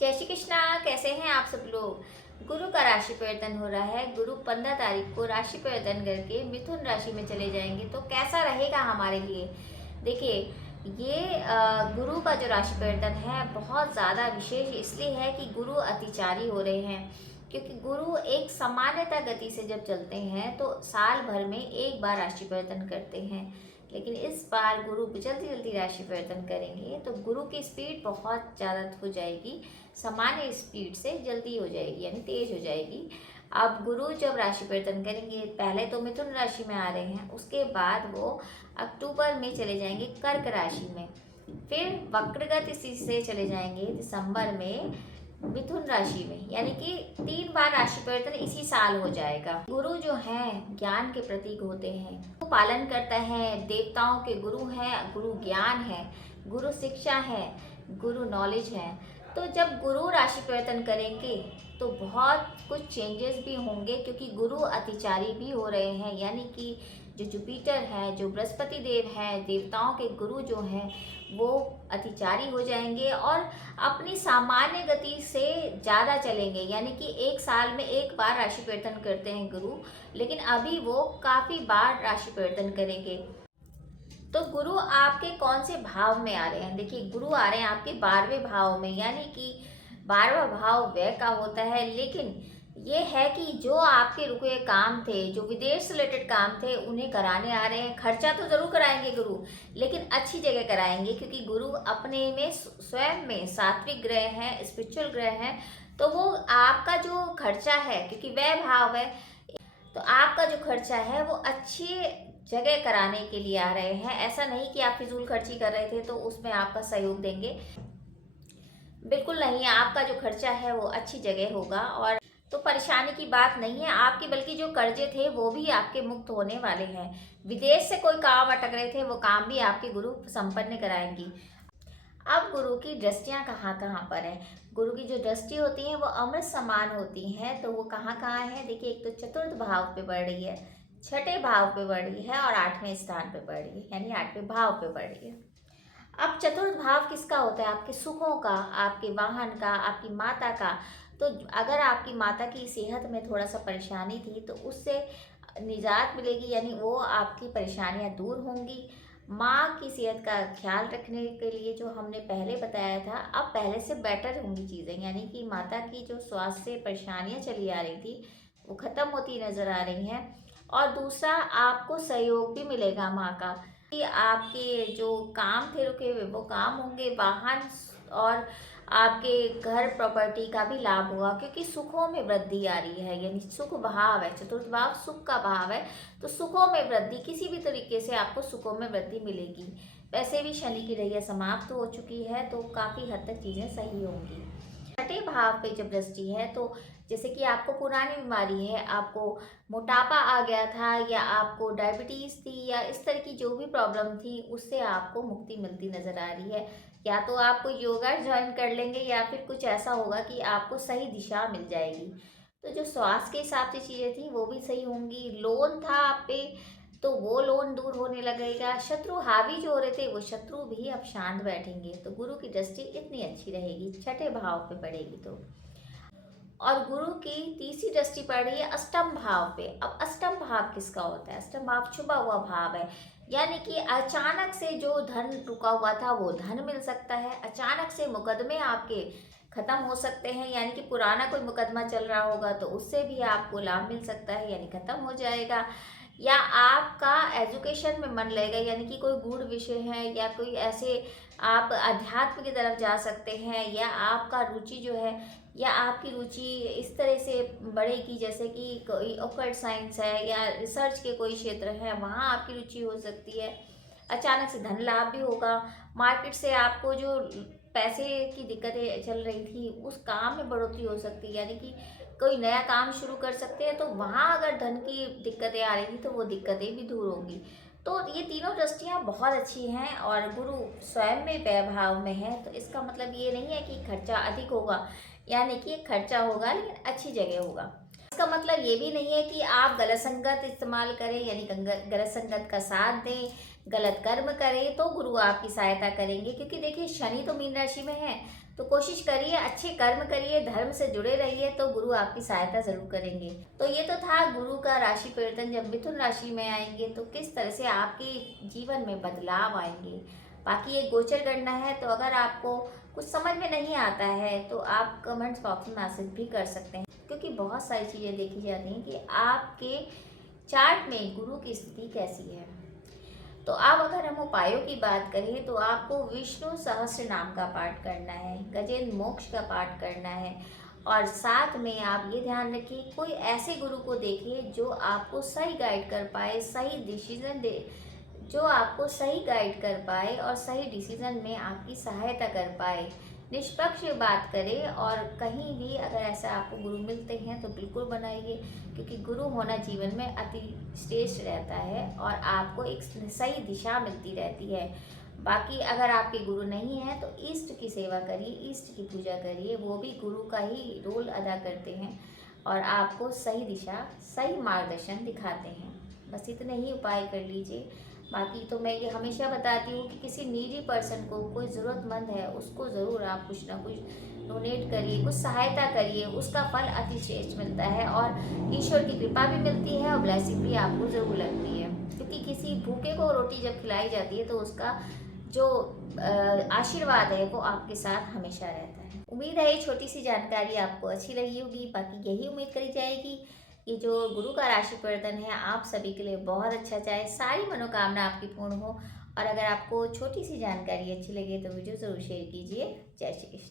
जय श्री कृष्णा। कैसे हैं आप सब लोग। गुरु का राशि परिवर्तन हो रहा है। गुरु 15 तारीख को राशि परिवर्तन करके मिथुन राशि में चले जाएंगे, तो कैसा रहेगा हमारे लिए। देखिए, ये गुरु का जो राशि परिवर्तन है बहुत ज़्यादा विशेष इसलिए है कि गुरु अतिचारी हो रहे हैं। क्योंकि गुरु एक सामान्यता गति से जब चलते हैं तो साल भर में एक बार राशि परिवर्तन करते हैं, लेकिन इस बार गुरु जल्दी जल्दी राशि परिवर्तन करेंगे तो गुरु की स्पीड बहुत ज़्यादा हो जाएगी, सामान्य स्पीड से जल्दी हो जाएगी, यानी तेज हो जाएगी। अब गुरु जब राशि परिवर्तन करेंगे, पहले तो मिथुन राशि में आ रहे हैं, उसके बाद वो अक्टूबर में चले जाएंगे कर्क राशि में, फिर वक्रगत स्थिति से चले जाएंगे दिसंबर में मिथुन राशि में, यानी कि 3 बार राशि परिवर्तन इसी साल हो जाएगा। गुरु जो है ज्ञान के प्रतीक होते हैं, वो पालन करता है, देवताओं के गुरु हैं, गुरु ज्ञान है, गुरु शिक्षा है, गुरु नॉलेज है। तो जब गुरु राशि परिवर्तन करेंगे तो बहुत कुछ चेंजेस भी होंगे, क्योंकि गुरु अतिचारी भी हो रहे हैं, यानी कि जो जुपिटर है, जो बृहस्पति देव है, देवताओं के गुरु जो हैं वो अतिचारी हो जाएंगे और अपनी सामान्य गति से ज़्यादा चलेंगे, यानी कि एक साल में एक बार राशि परिवर्तन करते हैं गुरु, लेकिन अभी वो काफ़ी बार राशि परिवर्तन करेंगे। तो गुरु आपके कौन से भाव में आ रहे हैं। देखिए, गुरु आ रहे हैं आपके 12वें भाव में, यानी कि 12वां भाव व्यय का होता है। लेकिन ये है कि जो आपके रुके हुए काम थे, जो विदेश से रिलेटेड काम थे, उन्हें कराने आ रहे हैं। खर्चा तो जरूर कराएंगे गुरु, लेकिन अच्छी जगह कराएंगे, क्योंकि गुरु अपने में स्वयं में सात्विक ग्रह हैं, स्पिरिचुअल ग्रह हैं। तो वो आपका जो खर्चा है, क्योंकि व्यय भाव है, तो आपका जो खर्चा है वो अच्छी जगह कराने के लिए आ रहे हैं। ऐसा नहीं कि आप फिजूल खर्ची कर रहे थे तो उसमें आपका सहयोग देंगे, बिल्कुल नहीं। आपका जो खर्चा है वो अच्छी जगह होगा और तो परेशानी की बात नहीं है आपकी, बल्कि जो कर्जे थे वो भी आपके मुक्त होने वाले हैं। विदेश से कोई काम अटक रहे थे, वो काम भी आपके गुरु संपन्न कराएंगी। अब गुरु की दृष्टियां कहाँ कहाँ पर है। गुरु की जो दृष्टि होती है वो अमृत समान होती हैं, तो वो कहाँ कहाँ है। देखिए, एक तो चतुर्थ भाव पे बढ़ रही है, छठे भाव पे बढ़ रही है और 8वें स्थान पे बढ़ रही है, यानी 8वें भाव पे बढ़ रही है। अब चतुर्थ भाव किसका होता है। आपके सुखों का, आपके वाहन का, आपकी माता का। तो अगर आपकी माता की सेहत में थोड़ा सा परेशानी थी तो उससे निजात मिलेगी, यानी वो आपकी परेशानियां दूर होंगी। माँ की सेहत का ख्याल रखने के लिए जो हमने पहले बताया था, अब पहले से बेटर होंगी चीज़ें, यानी कि माता की जो स्वास्थ्य से परेशानियां चली आ रही थी वो ख़त्म होती नज़र आ रही हैं। और दूसरा, आपको सहयोग भी मिलेगा माँ का, कि आपके जो काम थे रुके हुए वो काम होंगे, वाहन और आपके घर प्रॉपर्टी का भी लाभ होगा, क्योंकि सुखों में वृद्धि आ रही है, यानी सुख भाव है, चतुर्थ भाव सुख का भाव है। तो सुखों में वृद्धि, किसी भी तरीके से आपको सुखों में वृद्धि मिलेगी। वैसे भी शनि की रैया समाप्त हो चुकी है, तो काफ़ी हद तक चीज़ें सही होंगी। छठे भाव पे जब दृष्टि है, तो जैसे कि आपको पुरानी बीमारी है, आपको मोटापा आ गया था, या आपको डायबिटीज़ थी, या इस तरह की जो भी प्रॉब्लम थी उससे आपको मुक्ति मिलती नज़र आ रही है। या तो आप कोई योगा ज्वाइन कर लेंगे, या फिर कुछ ऐसा होगा कि आपको सही दिशा मिल जाएगी। तो जो स्वास्थ्य के हिसाब से चीज़ें थी वो भी सही होंगी। लोन था आप पे, तो वो लोन दूर होने लगेगा। शत्रु हावी जो हो रहे थे वो शत्रु भी अब शांत बैठेंगे। तो गुरु की दृष्टि इतनी अच्छी रहेगी, छठे भाव पे पड़ेगी तो। और गुरु की तीसरी दृष्टि पड़ रही है अष्टम भाव पे। अब अष्टम भाव किसका होता है। अष्टम भाव छुपा हुआ भाव है, यानी कि अचानक से जो धन रुका हुआ था वो धन मिल सकता है। अचानक से मुकदमे आपके खत्म हो सकते हैं, यानी कि पुराना कोई मुकदमा चल रहा होगा तो उससे भी आपको लाभ मिल सकता है, यानी खत्म हो जाएगा। या आपका एजुकेशन में मन लगेगा, यानी कि कोई गूढ़ विषय है, या कोई ऐसे आप अध्यात्म की तरफ जा सकते हैं, या आपका रुचि जो है, या आपकी रुचि इस तरह से बढ़ेगी जैसे कि कोई ऑकल्ट साइंस है, या रिसर्च के कोई क्षेत्र है, वहाँ आपकी रुचि हो सकती है। अचानक से धन लाभ भी होगा। मार्केट से आपको जो पैसे की दिक्कतें चल रही थी उस काम में बढ़ोतरी हो सकती है, यानी कि कोई नया काम शुरू कर सकते हैं, तो वहाँ अगर धन की दिक्कतें आ रही थी तो वो दिक्कतें भी दूर होंगी। तो ये तीनों दृष्टियाँ बहुत अच्छी हैं, और गुरु स्वयं में वैभाव में है, तो इसका मतलब ये नहीं है कि खर्चा अधिक होगा, यानी कि खर्चा होगा लेकिन अच्छी जगह होगा। इसका मतलब ये भी नहीं है कि आप गलत संगत इस्तेमाल करें, यानी गलत संगत का साथ दें, गलत कर्म करें तो गुरु आपकी सहायता करेंगे। क्योंकि देखिए, शनि तो मीन राशि में है, तो कोशिश करिए, अच्छे कर्म करिए, धर्म से जुड़े रहिए, तो गुरु आपकी सहायता जरूर करेंगे। तो ये तो था गुरु का राशि परिवर्तन। जब मिथुन राशि में आएंगे तो किस तरह से आपके जीवन में बदलाव आएंगे। बाकी ये गोचर गणना है, तो अगर आपको कुछ समझ में नहीं आता है तो आप कमेंट्स बॉक्स में मैसेज भी कर सकते हैं, क्योंकि बहुत सारी चीज़ें देखी जाती हैं कि आपके चार्ट में गुरु की स्थिति कैसी है। तो अब अगर हम उपायों की बात करें तो आपको विष्णु सहस्त्र नाम का पाठ करना है, गजेंद्र मोक्ष का पाठ करना है, और साथ में आप ये ध्यान रखिए कोई ऐसे गुरु को देखिए जो आपको सही गाइड कर पाए, सही डिसीजन दे, जो आपको सही गाइड कर पाए और सही डिसीजन में आपकी सहायता कर पाए। निष्पक्ष बात करें, और कहीं भी अगर ऐसा आपको गुरु मिलते हैं तो बिल्कुल बनाइए, क्योंकि गुरु होना जीवन में अति श्रेष्ठ रहता है और आपको एक सही दिशा मिलती रहती है। बाकी अगर आपके गुरु नहीं है तो इष्ट की सेवा करिए, इष्ट की पूजा करिए, वो भी गुरु का ही रोल अदा करते हैं और आपको सही दिशा, सही मार्गदर्शन दिखाते हैं। बस इतने ही उपाय कर लीजिए। बाकी तो मैं ये हमेशा बताती हूँ कि किसी नीडी पर्सन को, कोई ज़रूरतमंद है, उसको ज़रूर आप कुछ ना कुछ डोनेट करिए, कुछ सहायता करिए, उसका फल अति श्रेष्ठ मिलता है और ईश्वर की कृपा भी मिलती है और ब्लेसिंग भी आपको ज़रूर लगती है। क्योंकि किसी भूखे को रोटी जब खिलाई जाती है तो उसका जो आशीर्वाद है वो आपके साथ हमेशा रहता है। उम्मीद है ये छोटी सी जानकारी आपको अच्छी लगी होगी। बाकी यही उम्मीद करी जाएगी, ये जो गुरु का राशि परिवर्तन है आप सभी के लिए बहुत अच्छा जाए, सारी मनोकामना आपकी पूर्ण हो। और अगर आपको छोटी सी जानकारी अच्छी लगे तो वीडियो ज़रूर शेयर कीजिए। जय श्री कृष्ण।